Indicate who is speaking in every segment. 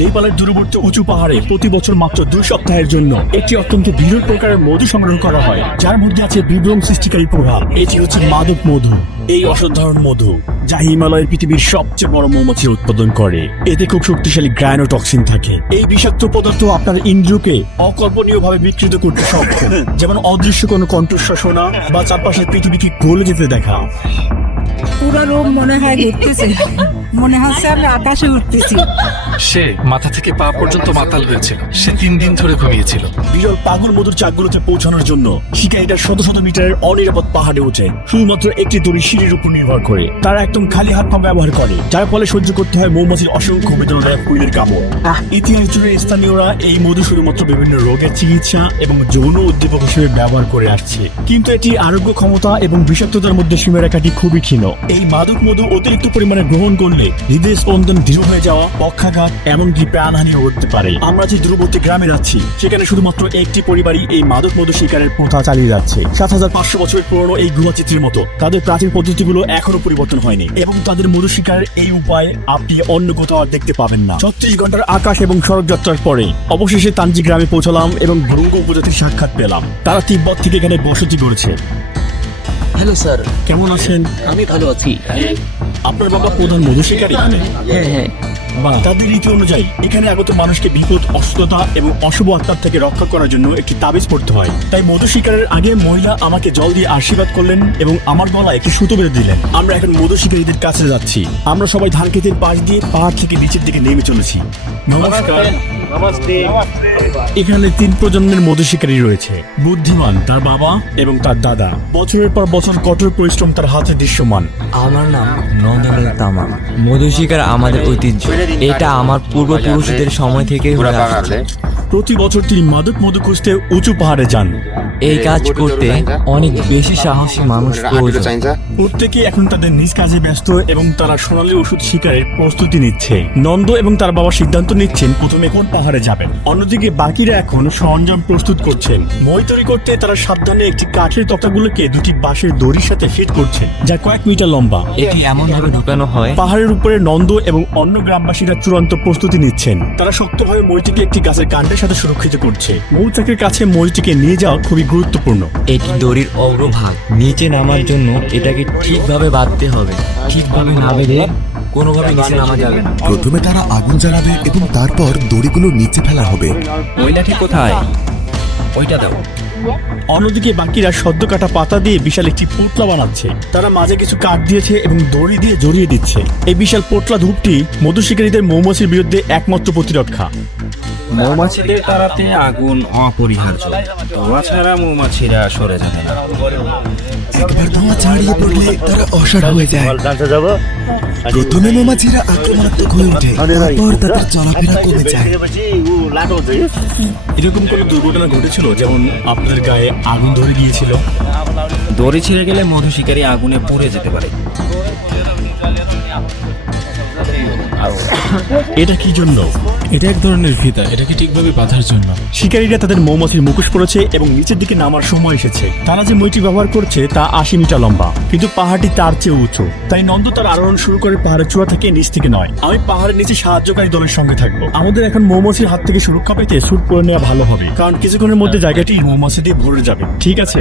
Speaker 1: নেপালের দূরবর্তী উঁচু পাহাড়ে প্রতি বছর মাত্র দুই সপ্তাহের জন্য একটি অত্যন্ত বিরল প্রকারের মধু সংগ্রহ করা হয়, যার মধ্যে আছে বিভ্রম সৃষ্টিকারী প্রভাব। এটি হচ্ছে মাদক মধু। এই অসাধারণ মধু, যা হিমালয়ের পৃথিবীর সবচেয়ে বড় মৌমাছি উৎপাদন করে। এতে খুব শক্তিশালী গ্রায়নোটক্সিন থাকে। এই বিষাক্ত পদার্থ আপনার ইন্দ্রিয়কে অকল্পনীয়ভাবে বিকৃত করতে সক্ষম। যেমন অদৃশ্য কোনো কণ্ঠস্বর শোনা বা চারপাশের পৃথিবীকে গলে যেতে দেখা।
Speaker 2: পুরো রুম মনে হয় ঘুরতেছে। মনে হচ্ছে আমি আকাশে উঠতেছি।
Speaker 3: সে মাথা থেকে পা পর্যন্ত মাতাল হয়েছিল। সে তিন দিন ধরে ঘুমিয়েছিল।
Speaker 1: বিরল পাগল মধুর চাকগুলোতে পৌঁছানোর জন্য শিকারীরা শত শত মিটারের অনিরাপদ পাহাড়ে ওঠে শুধুমাত্র একটি দড়ি সিঁড়ির উপর নির্ভর করে। তারা একদম খালি হাত পা ব্যবহার করে যার ফলে সহ্য করতে হয় মৌমাছির অসংখ্য বেদনাদায়ক কুইলের কামড়। ইতিহাস জুড়ে স্থানীয়রা এই মধু শুধুমাত্র বিভিন্ন রোগের চিকিৎসা এবং যৌন উদ্দীপক হিসেবে ব্যবহার করে আসছে। কিন্তু এটি আরোগ্য ক্ষমতা এবং বিষাক্ততার মধ্যে সীমারেখাটি খুবই ক্ষীণ। এই মাদক মধু অতিরিক্ত পরিমাণে গ্রহণ করলে হৃদয় স্পন্দন দৃঢ় হয়ে যাওয়া পক্ষাঘাত এমনকি প্রাণহানি ঘটতে পারে। আমরা যে দূরবর্তী গ্রামে যাচ্ছি, সেখানে শুধুমাত্র একটি পরিবারই এই মাদক মধু শিকারের প্রথা চালিয়ে যাচ্ছে। সাত হাজার পাঁচশো বছরের পুরনো এই গুহা চিত্রের মতো, তাদের প্রাচীন পদ্ধতিগুলো এখনও পরিবর্তন হয়নি এবং তাদের মধু শিকারের এই উপায় আপনি অন্য কোথাও আর দেখতে পাবেন না। ছত্রিশ ঘণ্টার আকাশ এবং সড়ক যাত্রার পরে অবশেষে তানজি গ্রামে পৌঁছলাম এবং ভৃঙ্গ উপজাতির সাক্ষাৎ পেলাম। তারা তিব্বত থেকে এখানে বসতি করেছে
Speaker 4: হ্যালো স্যার।
Speaker 1: কেমন আছেন?
Speaker 4: আমি ভালো আছি।
Speaker 1: আপনার বাবা প্রধান মধু শিকারী
Speaker 4: হ্যাঁ হ্যাঁ।
Speaker 1: তাদের রীতি অনুযায়ী এখানে আগত মানুষকে বিপদ অসুস্থতা এবং অশুভ আত্মার থেকে রক্ষা করার জন্য একটি তাবিজ পড়তে হয়। তাই মধু শিকারের আগে মহিলা আমাকে জল দিয়ে আশীর্বাদ করলেন এবং আমার গলায় একটি সুতো বেঁধে দিলেন। আমরা এখন মধু শিকারীদের কাছে যাচ্ছি। আমরা সবাই ধান ক্ষেতের পাশ দিয়ে পাহাড় থেকে নিচের দিকে নেমে চলেছি। নমস্কার। এখানে তিন প্রজন্মের মধু শিকারী রয়েছে। বুদ্ধিমান তার বাবা এবং তার দাদা। বছরের পর বছর কঠোর পরিশ্রম তার হাতে দৃশ্যমান।
Speaker 5: আমার নাম নন্দলাল তামাং মধু শিকার আমাদের ঐতিহ্য। এটা আমার পূর্বপুরুষদের সময় থেকে হয়ে আসছে।
Speaker 1: প্রতি বছর তিনি মাদক মধু খুঁজতে উঁচু পাহাড়ে যান।
Speaker 5: এই কাজ করতে অনেক বেশি সাহসী মানুষ প্রয়োজন।
Speaker 1: প্রত্যেকে এখন তাদের নিজ কাজে ব্যস্ত এবং তারা সোনালী ওষুধ শিকারের প্রস্তুতি নিচ্ছে। নন্দ এবং তার বাবা সিদ্ধান্ত নিচ্ছেন প্রথমে কোন পাহাড়ে যাবেন। অন্যদিকে বাকিরা এখন সরঞ্জাম প্রস্তুত করছেন। মই তৈরি করতে তারা সাবধানে একটি কাঠের তক্তাগুলোকে দুটি বাঁশের দড়ির সাথে ফিট করছে যা কয়েক মিটার লম্বা।
Speaker 5: এটি এমন ভাবে ঢুকানো হয়
Speaker 1: পাহাড়ের উপরে নন্দ এবং অন্য গ্রামবাসীরা চূড়ান্ত প্রস্তুতি নিচ্ছেন। তারা শক্তভাবে মইটিকে একটি গাছের কাণ্ডের সাথে সুরক্ষিত করছে। মৌচাকের কাছে মইটিকে নিয়ে যাওয়া খুবই গুরুত্বপূর্ণ।
Speaker 5: এটি দড়ির অগ্রভাগ নিচে নামার জন্য এটাকে ঠিকভাবে বাঁধতে হবে। ঠিকভাবে না বেঁধে কোনোভাবে নিচে নামা যাবে না।
Speaker 6: প্রথমে তারা আগুন জ্বালাবে এবং তারপর দড়িগুলো নিচে ফেলা হবে।
Speaker 4: ওই লাঠি কোথায়? ওইটা দাও।
Speaker 1: অন্যদিকে বাকিরা সদ্য কাটা পাতা দিয়ে বিশাল একটি পোটলা বানাচ্ছে। তারা মাঝে কিছু কাঠ দিয়েছে এবং দড়ি দিয়ে জড়িয়ে দিচ্ছে। এই বিশাল পোটলা ধূপটি মধু শিকারীদের মৌমাছির বিরুদ্ধে একমাত্র প্রতিরক্ষা।
Speaker 7: মৌমাছিদের তাড়াতে আগুন অপরিহার্য। ধোঁয়া ছাড়া মৌমাছিরা সরে যাবে না।
Speaker 6: একবার ধোঁয়া ছাড়িয়ে পড়লে তারা অসাড় হয়ে যায়। প্রথমে মৌমাছিরা আক্রমণাত্মক হয়ে ওঠে তারপর তাদের চলাফেরা কমে যায়।
Speaker 1: এরকম কোনো দুর্ঘটনা ঘটেছিল যেমন আপনাদের গায়ে আগুন ধরে গিয়েছিল?
Speaker 7: দড়ি ছিঁড়ে গেলে মধু শিকারী আগুনে পুড়ে যেতে পারে।
Speaker 1: এটা কি জন্য?
Speaker 3: এটা এক ধরনের ফিতা এটাকে ঠিকভাবে বাঁধার জন্য।
Speaker 1: শিকারীরা তাদের মৌমাছির মুখোশ পড়েছে এবং নিচের দিকে নামার সময় এসেছে। তারা যে মইটি ব্যবহার করছে তা আশি মিটার লম্বা কিন্তু পাহাড়টি তার চেয়ে উঁচু। তাই নন্দ তার আরোহণ শুরু করে পাহাড়ের চূড়া থেকে নিচ থেকে নয়। আমি পাহাড়ের নিচে সাহায্যকারী দলের সঙ্গে থাকব। আমাদের এখন মৌমাছির হাত থেকে সুরক্ষা পেতে স্যুট পরে নেওয়া ভালো হবে কারণ কিছুক্ষণের মধ্যে জায়গাটি মৌমাছি দিয়ে ভরে যাবে। ঠিক আছে?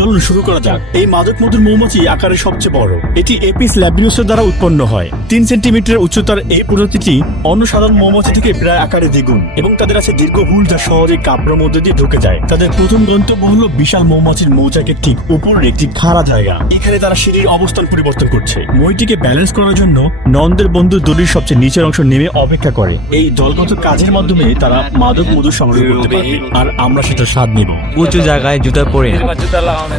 Speaker 1: চলুন শুরু করা যাক। এই মাদক মধুর মৌমাছি আকারে সবচেয়ে বড়। এটি এপিস ল্যাবিনুসের দ্বারা উৎপন্ন হয়। তিন সেন্টিমিটার উচ্চতার এই প্রজাতিটি অন্য সাধারণ মৌমাছি থেকে প্রায় আকারে দ্বিগুণ এবং তাদের আছে দীর্ঘ হুল যা সহজে কাপড়ের মধ্যে দিয়ে ঢুকে যায়। তাদের প্রথম গন্তব্য হলো বিশাল মৌমাছির মৌচাকের ঠিক উপরের একটি খাড়া জায়গা। এখানে তারা সিঁড়ির অবস্থান পরিবর্তন করছে। মইটিকে ব্যালেন্স করার জন্য নন্দের বন্ধু দড়ির সবচেয়ে নিচের অংশ নেমে অপেক্ষা করে। এই দলগত কাজের মাধ্যমে তারা মাদক মধু সংগ্রহ করতে পারে আর আমরা সেটা স্বাদ নেব।
Speaker 5: উঁচু জায়গায় জুতা পরে। না।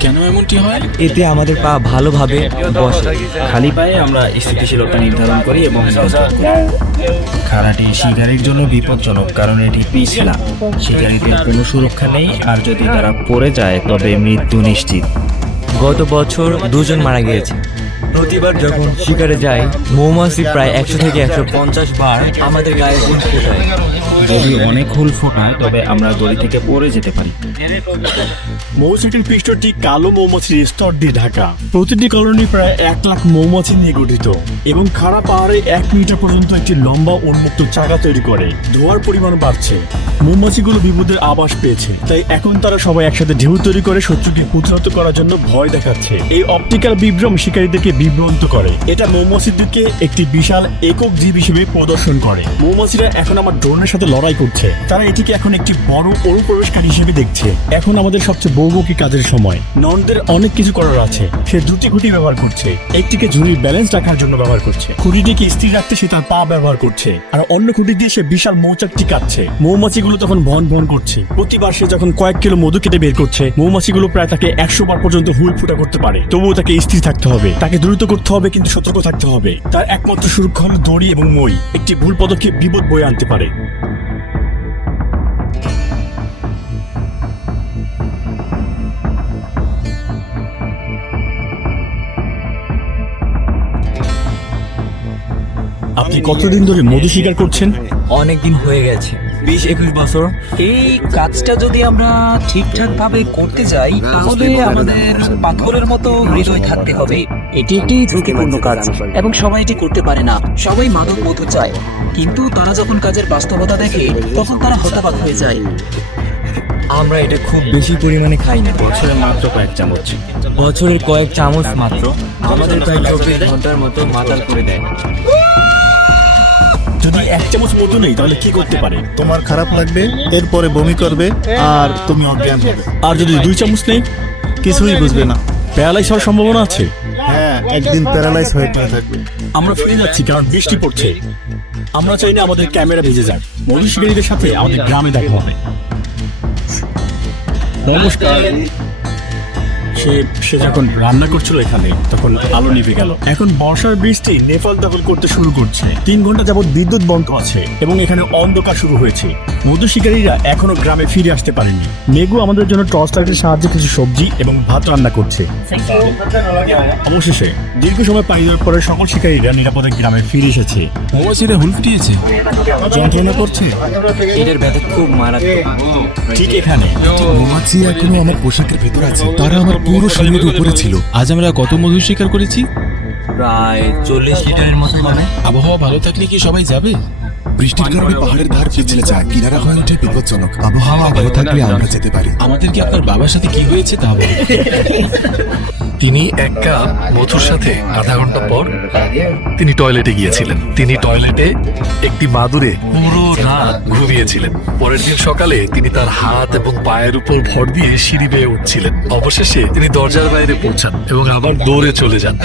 Speaker 3: কেন এমনটি হয়?
Speaker 5: এতে আমাদের পা ভালোভাবে বসে।
Speaker 7: খালি পায়ে আমরা স্থিতিশীলতা নির্ধারণ করি এবং খারাটি শিকারীর জন্য বিপজ্জনক কারণ এটি পিছলা। শিকারীদের কোনো সুরক্ষা নেই আর যদি তারা পড়ে যায় তবে মৃত্যু নিশ্চিত।
Speaker 5: গত বছর দুজন মারা গিয়েছে। প্রতিবার যখন শিকারে যাই মৌমাছি প্রায় একশো থেকে একশো পঞ্চাশ বার আমাদের গায়ে হুল ফোটায়
Speaker 7: যদি অনেক হুল ফোটায় তবে আমরা দড়ি থেকে পড়ে যেতে পারি।
Speaker 1: মৌচাকের পৃষ্ঠটি কালো মৌমাছির স্তর দিয়ে ঢাকা। প্রতিটি কলোনি প্রায় এক লাখ মৌমাছি নিয়ে গঠিত এবং খাড়া পাহাড়ে এক মিটার পর্যন্ত একটি লম্বা উন্মুক্ত চাকা তৈরি করে। ধোয়ার পরিমাণ বাড়ছে। মৌমাছিগুলো বিপদের আবাস পেয়েছে। তাই এখন তারা সবাই একসাথে ঢেউ তৈরি করে শত্রুকে প্রতিহত করার জন্য ভয় দেখাচ্ছে। এই অপটিক্যাল বিভ্রম শিকারীদেরকে বিভ্রান্ত করে। এটা মৌমাছিদেরকে একটি বিশাল একক জীব হিসেবে প্রদর্শন করে। মৌমাছিরা এখন আমার ড্রোনের সাথে লড়াই করছে। তারা এটিকে এখন একটি বড় অনুপ্রবেশকারী হিসেবে দেখছে। এখন আমাদের সবচেয়ে বহুমুখী কাজের সময়। ননদের অনেক কিছু করার আছে। সে দুটি খুঁটি ব্যবহার করছে। একটিকে ঝুড়ির ব্যালেন্স রাখার জন্য ব্যবহার করছে। খুঁটিটিকে স্থির রাখতে সে তার পা ব্যবহার করছে। আর অন্য খুঁটি দিয়ে সে বিশাল মৌচাকটি কাটছে মৌমাছিগুলো তখন ভন ভন করছে। প্রতিবার সে যখন কয়েক কিলো মধু কেটে বের করছে, মৌমাছিগুলো প্রায় তাকে একশো বার পর্যন্ত হুল ফুটা করতে পারে। তবুও তাকে স্থির থাকতে হবে। তাকে দ্রুত করতে হবে, কিন্তু সতর্ক থাকতে হবে। তার একমাত্র সুরক্ষা হলো দড়ি এবং মই, একটি ভুল পদক্ষেপ বিপদ বয়ে আনতে পারে। আপনি কতদিন ধরে মধু শিকার করছেন?
Speaker 5: অনেক দিন হয়ে গেছে। বিশ একুশ বছর।
Speaker 4: এই কাজটা যদি আমরা ঠিকঠাক ভাবে করতে যাই তাহলে আমাদের পাথরের মতো হৃদয় থাকতে হবে। এটি একটি ঝুঁকিপূর্ণ কাজ এবং সবাই এটি করতে পারে না। সবাই মাদক মধু চায়। কিন্তু তারা যখন কাজের বাস্তবতা দেখে তখন তারা হতাবাক হয়ে যায়।
Speaker 5: আমরা এটা খুব বেশি পরিমাণে খাই না।
Speaker 7: বছরে মাত্র কয়েক চামচ।
Speaker 5: বছরের কয়েক চামচ মাত্র। আমাদের প্রায় চব্বিশ ঘণ্টার মতো মাতাল করে দেয়।
Speaker 1: যদি এক চামচ মধু নেই তাহলে কি করতে পারে?
Speaker 6: তোমার খারাপ লাগবে এরপরে বমি করবে আর তুমি অজ্ঞান হবে।
Speaker 1: আর যদি দুই চামচ নেই
Speaker 6: কিছুই বুঝবে না।
Speaker 1: প্যারালাইজ হওয়ার সম্ভাবনা আছে?
Speaker 6: হ্যাঁ একদিন প্যারালাইজ হয়ে পড়ে থাকবে।
Speaker 1: আমরা ফিরে যাচ্ছি কারণ বৃষ্টি পড়ছে। আমরা চাই না আমাদের ক্যামেরা ভিজে যাক। মধু শিকারীদের সাথে আমাদের গ্রামে দেখা হবে। নমস্কার। সে সে যখন রান্না করছিল এখানে তখন আলো নিভে গেল। এখন বর্ষার বৃষ্টি নেপাল দখল করতে শুরু করছে। তিন ঘণ্টা যাবত বিদ্যুৎ বন্ধ আছে এবং এখানে অন্ধকার শুরু হয়েছে। মধু শিকারীরা এখনও গ্রামে ফিরে আসতে পারেনি। মেঘু আমাদের জন্য টর্চ লাইটের সাহায্যে কিছু সবজি এবং ভাত রান্না করছে। অবশেষে দীর্ঘ সময় পাড়ি দেওয়ার পরে সকল শিকারীরা নিরাপদে গ্রামে ফিরে এসেছে।
Speaker 3: মৌমাছিরা হুল ফুটিয়েছে
Speaker 6: যন্ত্রণা করছে।
Speaker 5: এটার ব্যথা খুব মারাত্মক।
Speaker 1: ঠিক এখানে।
Speaker 6: মৌমাছি এখনও আমার পোশাকের ভেতর আছে। তারা আমার পুরো শরীরের উপরে ছিল
Speaker 3: আজ আমরা কত মধু শিকার করেছি?
Speaker 5: প্রায় চল্লিশ লিটারের মতো মানে।
Speaker 3: আবহাওয়া ভালো থাকলে কি সবাই যাবে?
Speaker 6: বৃষ্টির কারণে পাহাড়ের ধার পিছলে যায় কিনারা হয়ে ওঠে বিপজ্জনক। আবহাওয়া ভালো থাকলে আমরা যেতে পারি।
Speaker 3: আমাদের কি আপনার বাবার সাথে কি হয়েছে তা বলুন। তিনি এক কাপ মধুর সাথে আধা ঘণ্টা পর তিনি টয়লেটে গিয়েছিলেন। তিনি টয়লেটে একটি মাদুরে পুরো রাত ঘুমিয়েছিলেন। পরের দিন সকালে তিনি তার হাত এবং পায়ের উপর ভর দিয়ে সিঁড়ি বেয়ে উঠছিলেন। অবশেষে তিনি দরজার বাইরে পৌঁছান এবং আবার দৌড়ে চলে যান।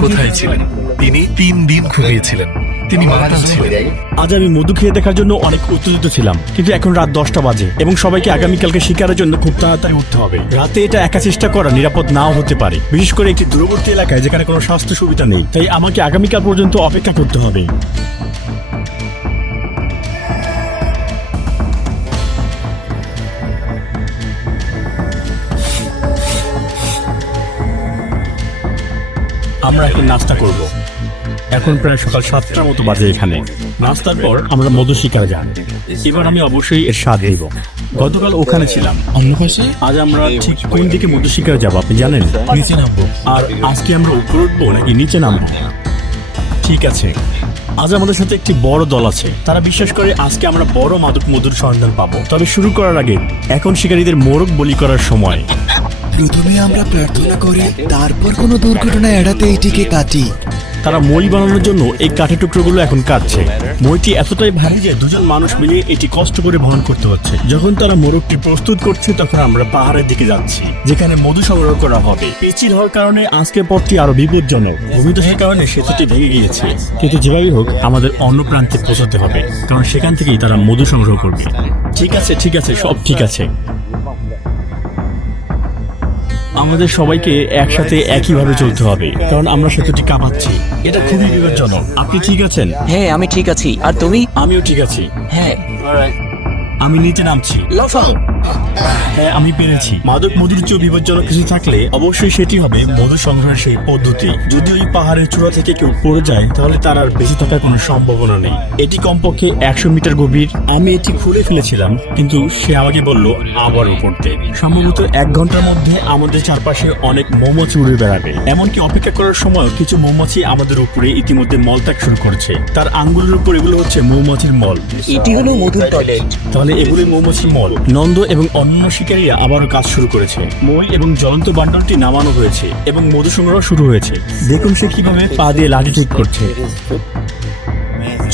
Speaker 3: কোথায় ছিলেন? তিনি তিন দিন ঘুমিয়েছিলেন। তিনি ছিলেন
Speaker 1: আজ আমি মধু খেয়ে দেখার জন্য অনেক উত্তেজিত ছিলাম, কিন্তু এখন রাত দশটা বাজে এবং সবাইকে আগামীকালকে শিকারের জন্য খুব তাড়াতাড়ি উঠতে হবে। রাতে এটা একা চেষ্টা করা নিরাপদ নাও হতে পারে। বিশেষ করে একটি দূরবর্তী এলাকায় যেখানে কোনো স্বাস্থ্য সুবিধা নেই, তাই আমাকে আগামীকাল পর্যন্ত অপেক্ষা করতে হবে। আমরা এখন নাস্তা করব। এখন প্রায় সকাল সাতটার মতো বাজে এখানে। নাস্তার পর আমরা মধু শিকার যান। এবার আমি অবশ্যই এর স্বাদ নিব। গতকাল ওখানে ছিলাম।
Speaker 3: অন্য পাশে?
Speaker 1: আজ আমরা ঠিক কোন দিকে মধু শিকার যাব আপনি জানেন?
Speaker 3: নিচে নামবো।
Speaker 1: আর আজকে আমরা উপরে উঠবো নাকি নিচে নামবো? ঠিক আছে। আজ আমাদের সাথে একটি বড় দল আছে। তারা বিশ্বাস করে আজকে আমরা বড় মাদক মধুর সন্ধান পাবো। তবে শুরু করার আগে এখন শিকারীদের মোরগ বলি করার সময়।
Speaker 6: প্রথমে আমরা প্রার্থনা করি তারপর কোনো দুর্ঘটনা এড়াতে এটিকে কাটি।
Speaker 1: তারা মই বানানোর জন্য এই কাঠের টুকরোগুলো এখন কাটছে। মইটি এতটাই ভারী যে দুজন মানুষ মিলে এটি কষ্ট করে বহন করতে হচ্ছে। যখন তারা মোরগটি প্রস্তুত করছে, তখন আমরা পাহাড়ের দিকে যাচ্ছি, যেখানে মধু সংগ্রহ করা হবে। পিচির হওয়ার কারণে আজকের পথটি আরও বিপজ্জনক। ভূমিধসের কারণে সেতুটি ভেঙে গিয়েছে। কিন্তু যেভাবেই হোক, আমাদের অন্য প্রান্তে পৌঁছাতে হবে, কারণ সেখান থেকেই তারা মধু সংগ্রহ করবে। ঠিক আছে ঠিক আছে, সব ঠিক আছে। আমাদের সবাইকে একসাথে একইভাবে চলতে হবে কারণ আমরা সেতুটি কাঁপাচ্ছি। এটা খুবই বিপজ্জনক। আপনি ঠিক আছেন?
Speaker 4: হ্যাঁ আমি ঠিক আছি। আর তুমি?
Speaker 1: আমিও ঠিক আছি।
Speaker 4: হ্যাঁ।
Speaker 1: আমি নিচে নামছি।
Speaker 4: লাফাও।
Speaker 1: হ্যাঁ আমি পেরেছি। মাদক মধুর চেয়েও বিপজ্জনক কিছু থাকলে অবশ্যই সেটি হবে মধু সংগ্রহের সেই পদ্ধতি। যদি ওই পাহাড়ের চূড়া থেকে কেউ পড়ে যায় তাহলে তার আর বেঁচে থাকার কোনো সম্ভাবনা নেই। এটি কমপক্ষে একশো মিটার গভীর। আমি এটি খুলে ফেলেছিলাম কিন্তু সে আমাকে বলল আবার পড়তে। সম্ভবত এক ঘণ্টার মধ্যে আমাদের চারপাশে অনেক মৌমাছি উড়ে বেড়াবে। এমনকি অপেক্ষা করার সময় কিছু মৌমাছি আমাদের উপরে ইতিমধ্যে মলত্যাগ শুরু করেছে। তার আঙ্গুলের উপর এগুলো হচ্ছে মৌমাছির মল।
Speaker 4: এটি হলো মধুর টয়লেট
Speaker 1: তাহলে এগুলি মৌমাছি মল। নন্দ এবং অন্যান্য শিকারীরা আবারও কাজ শুরু করেছে। মই এবং জ্বলন্ত বান্ডলটি নামানো হয়েছে এবং মধু সংগ্রহ শুরু হয়েছে। দেখুন সে কীভাবে পা দিয়ে লাঠি ঠিক করছে।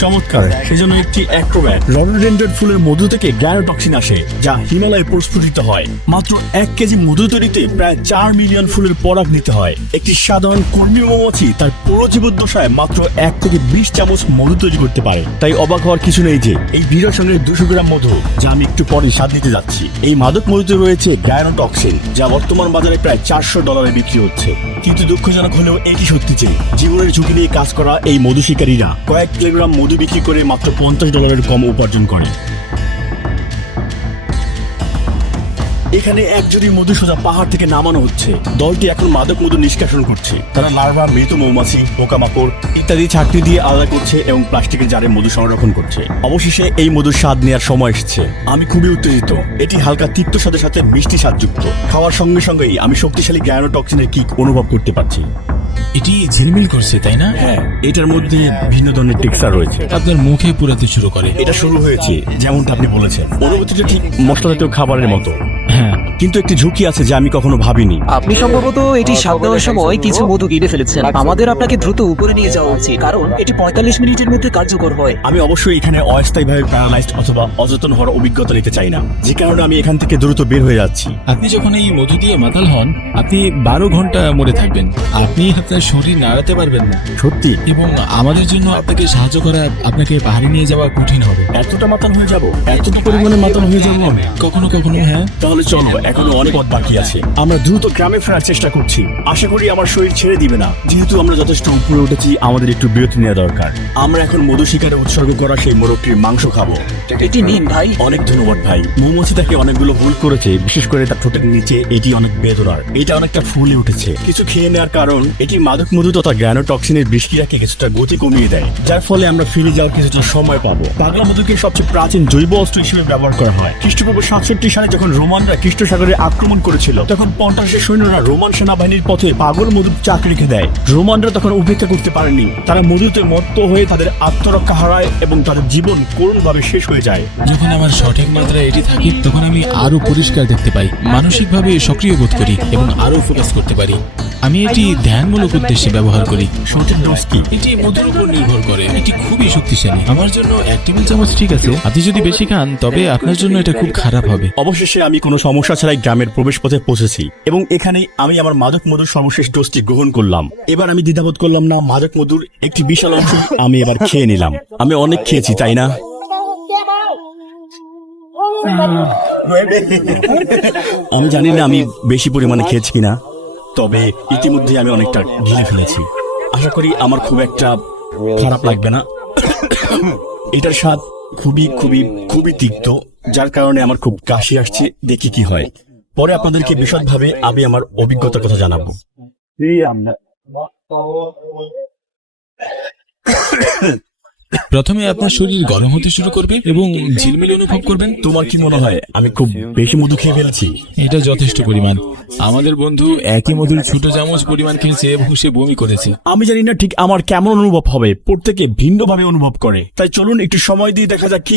Speaker 1: চমৎকার। সেজন্য একটি অ্যাক্রোব্যাট। রডোডেন্ড্রন ফুলের মধু থেকে আসে, যা হিমালয়ে প্রস্ফুটিত হয়। মাত্র এক কেজি মধু তৈরিতে প্রায় চার মিলিয়ন ফুলের পরাগ নিতে হয়। একটি সাধারণ কর্মী মৌমাছি তার মাত্র এক থেকে বিশ চামচ মধু তৈরি করতে পারে। তাই অবাক হওয়ার কিছু নেই যে, এই বিরল সঙ্গে দুশো গ্রাম মধু যা আমি একটু পরে স্বাদ নিতে যাচ্ছি। এই মাদক মধুতে রয়েছে গ্যানোটক্সিন যা বর্তমান বাজারে প্রায় চারশো ডলারে বিক্রি হচ্ছে। কিন্তু দুঃখজনক হলেও এটি সত্যি যে, জীবনের ঝুঁকি নিয়ে কাজ করা এই মধু শিকারীরা কয়েক কিলোগ্রাম মধু বিক্রি করে মাত্র পঞ্চাশ ডলারের কম উপার্জন করে। এখানে এক জুড়ি মধু সোজা পাহাড় থেকে নামানো হচ্ছে। দলটি এখন মাদক মধু নিষ্কাশন করছে। তারা লার্ভা, মৃত মৌমাছি, পোকামাকড় ইত্যাদি ছাকরি দিয়ে আলাদা করছে এবং প্লাস্টিকের জারে মধু সংরক্ষণ করছে। অবশেষে এই মধুর স্বাদ নেওয়ার সময় এসেছে। আমি খুবই উত্তেজিত। এটি হালকা তিক্ত স্বাদের সাথে মিষ্টি স্বাদযুক্ত। খাওয়ার সঙ্গে সঙ্গেই আমি শক্তিশালী গ্যানোটক্সিনের কিক অনুভব করতে পারছি।
Speaker 3: এটি ঝিলমিল করছে তাই না?
Speaker 1: হ্যাঁ এটার মধ্যে ভিন্ন ধরনের টেক্সচার রয়েছে।
Speaker 3: আপনার মুখে পুরাতে শুরু করে।
Speaker 1: এটা শুরু হয়েছে যেমনটা আপনি বলেছেন। অনুভূতিটা ঠিক মশলা জাতীয় খাবারের মতো।
Speaker 3: হ্যাঁ।
Speaker 1: কিন্তু একটি ঝুঁকি আছে যা আমি কখনো ভাবিনি।
Speaker 4: আপনি সম্ভবত এটি স্বাদ দেওয়ার সময় কিছু মধু গিলে ফেলেছেন। আমাদের আপনাকে দ্রুত উপরে নিয়ে যাওয়া উচিত কারণ এটি পঁয়তাল্লিশ মিনিটের মধ্যে কার্যকর হয়।
Speaker 1: আমি অবশ্যই এখানে অস্থায়ীভাবে প্যারালাইজড অথবা অযত্ন হওয়ার অভিজ্ঞতা নিতে চাই না। যে কারণে আমি এখান থেকে দ্রুত বের হয়ে যাচ্ছি।
Speaker 3: আপনি যখন এই মধু দিয়ে মাতাল হন আপনি বারো ঘণ্টা মরে থাকবেন। আপনি আপনার শরীর নাড়াতে পারবেন না।
Speaker 1: সত্যি?
Speaker 3: এবং আমাদের জন্য আপনাকে সাহায্য করা আপনাকে পাহাড়ে নিয়ে যাওয়া কঠিন হবে।
Speaker 1: এতটা মাতাল হয়ে যাব? এতটা পরিমাণে মাতাল হয়ে যাব আমি?
Speaker 3: কখনো কখনো হ্যাঁ।
Speaker 1: তাহলে চলো এখনও অনেক পথ বাকি আছে। আমরা দ্রুত গ্রামে ফেরার চেষ্টা করছি। আশা করি আমার শরীর ছেড়ে দিবে না। যেহেতু আমরা যথেষ্ট উপরে উঠেছি আমাদের একটু বিরতি নেওয়া দরকার। আমরা এখন মধু শিকারে উৎসর্গ করা সেই মোরগটির মাংস খাব।
Speaker 4: এটি নিন ভাই।
Speaker 1: অনেক ধন্যবাদ ভাই। মৌমাছি তাকে অনেকগুলো ভুল করেছে বিশেষ করে তার ঠোঁটের নিচে। এটি অনেক বেদনার। এটা অনেকটা ফুলে উঠেছে। কিছু খেয়ে নেওয়ার কারণ এটি মাদক মধু তথা গ্যানোটক্সিনের বিষক্রিয়াকে কিছুটা গতি কমিয়ে দেয় যার ফলে আমরা ফিরে যাওয়ার কিছুটা সময় পাবো। পাগলা মধুকে সবচেয়ে প্রাচীন জৈব অস্ত্র হিসেবে ব্যবহার করা হয়। খ্রিস্টপূর্ব সাতষট্টি সালে যখন রোমানরা খ্রিস্ট সাগরে আক্রমণ করেছিল। তখন পঞ্চাশের সৈন্যরা রোমান সেনাবাহিনীর পথে পাগল মধুর চাক রেখে দেয়। রোমানরা তখন উপেক্ষা করতে পারেনি। তারা মধুতে মত্ত হয়ে তাদের আত্মরক্ষা হারায় এবং তাদের জীবন করুণভাবে শেষ হয়ে যায়।
Speaker 3: যখন আমার সঠিক মাত্রায় এটি থাকে, তখন আমি আরও পরিষ্কার দেখতে পাই, মানসিকভাবে সক্রিয় বোধ করি এবং আরও ফোকাস করতে পারি। আমি এটি ধ্যানমূলক উদ্দেশ্যে ব্যবহার করি।
Speaker 1: সঠিক ডোজ কি
Speaker 3: এটি মধুর উপর নির্ভর করে। এটি খুবই শক্তিশালী। আমার জন্য এক টেবিল চামচ ঠিক আছে। আপনি যদি বেশি খান তবে আপনার জন্য এটা খুব খারাপ হবে।
Speaker 1: অবশেষে আমি কোনো সমস্যা ছাড়াই গ্রামের প্রবেশ পথে পৌঁছেছি এবং এখানেই আমি আমার মাদক মধুর সর্বশেষ ডোজটি গ্রহণ করলাম। এবার আমি দ্বিধাবোধ করলাম না মাদক মধুর একটি বিশাল অংশ আমি এবার খেয়ে নিলাম। আমি অনেক খেয়েছি তাই না? আমি জানি না আমি বেশি পরিমাণে খেয়েছি কিনা। তবে ইতিমধ্যে আমি অনেকটা গিলে ফেলেছি। আশা করি আমার খুব একটা খারাপ লাগবে না। এটার স্বাদ খুবই খুবই খুবই তিক্ত, যার কারণে আমার খুব কাশি আসছে, দেখি কি হয়। পরে আপনাদেরকে বিশদভাবে আমি আমার অভিজ্ঞতার কথা জানাব।
Speaker 3: প্রথমে আপনার শরীর গরম হতে শুরু করবে এবং ঝিলমিল অনুভব করবেন।
Speaker 1: তোমার কি মনে হয়? আমি খুব বেশি মধু খেয়ে ফেলছি।
Speaker 3: এটা যথেষ্ট পরিমাণ। আমাদের বন্ধু একই মধুর ছোট চামচ পরিমাণ খেয়েছে এবং সে বমি করেছে।
Speaker 1: আমি জানি না ঠিক আমার কেমন অনুভব হবে। প্রত্যেকে ভিন্নভাবে অনুভব করে। তাই চলুন একটু সময় দিয়ে দেখা যাক কি